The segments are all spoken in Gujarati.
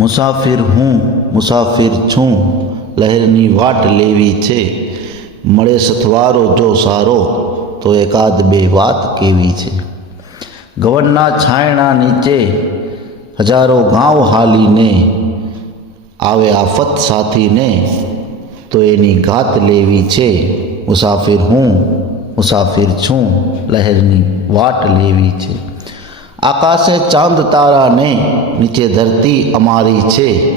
મુસાફિર હું મુસાફિર છું, લહેરની વાટ લેવી છે. મળે સથવારો જો સારો, તો એકાદ બે વાત કેવી છે. ગવનના છાંયણા નીચે હજારો ગાંવ હાલીને, આવે આફત સાથીને, તો એની ઘાત લેવી છે. મુસાફિર હું મુસાફિર છું, લહેરની વાટ લેવી છે. આકાશે ચાંદ તારાને, નીચે ધરતી અમારી છે.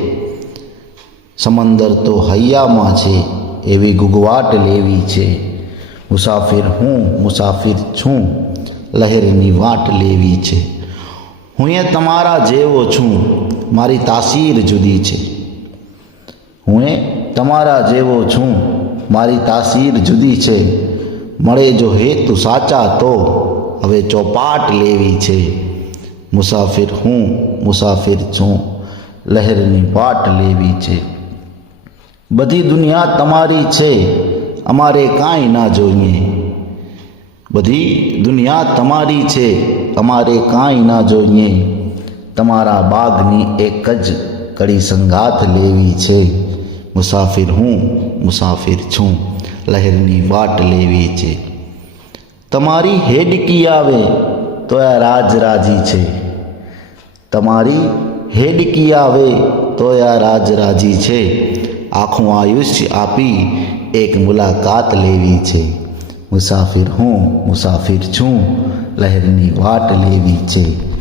સમંદર તો હૈયામાં છે, એવી ગુગવાટ લેવી છે. મુસાફિર હું મુસાફિર છું, લહેરની વાટ લેવી છે. હું એ તમારા જેવો છું, મારી તાસીર જુદી છે. હું એ તમારા જેવો છું, મારી તાસીર જુદી છે. મળે જો હેતુ સાચા તો, હવે ચોપાટ લેવી છે. મુસાફિર હું મુસાફિર છું, લહેરની વાટ લેવી છે. બધી દુનિયા તમારી છે, અમારે કાંઈ ના જોઈએ. બધી દુનિયા તમારી છે, અમારે કાંઈ ના જોઈએ. તમારા બાગની એક જ કડી સંગાથ લેવી છે. મુસાફિર હું મુસાફિર છું, લહેરની વાટ લેવી છે. તમારી હેડકી આવે તો આ રાજ રાજી છે. તમારી હેડકી આવે તો આ રાજ રાજી છે. આખું આયુષ્ય આપી એક મુલાકાત લેવી છે. મુસાફિર હું મુસાફિર છું, લહેરની વાટ લેવી છે.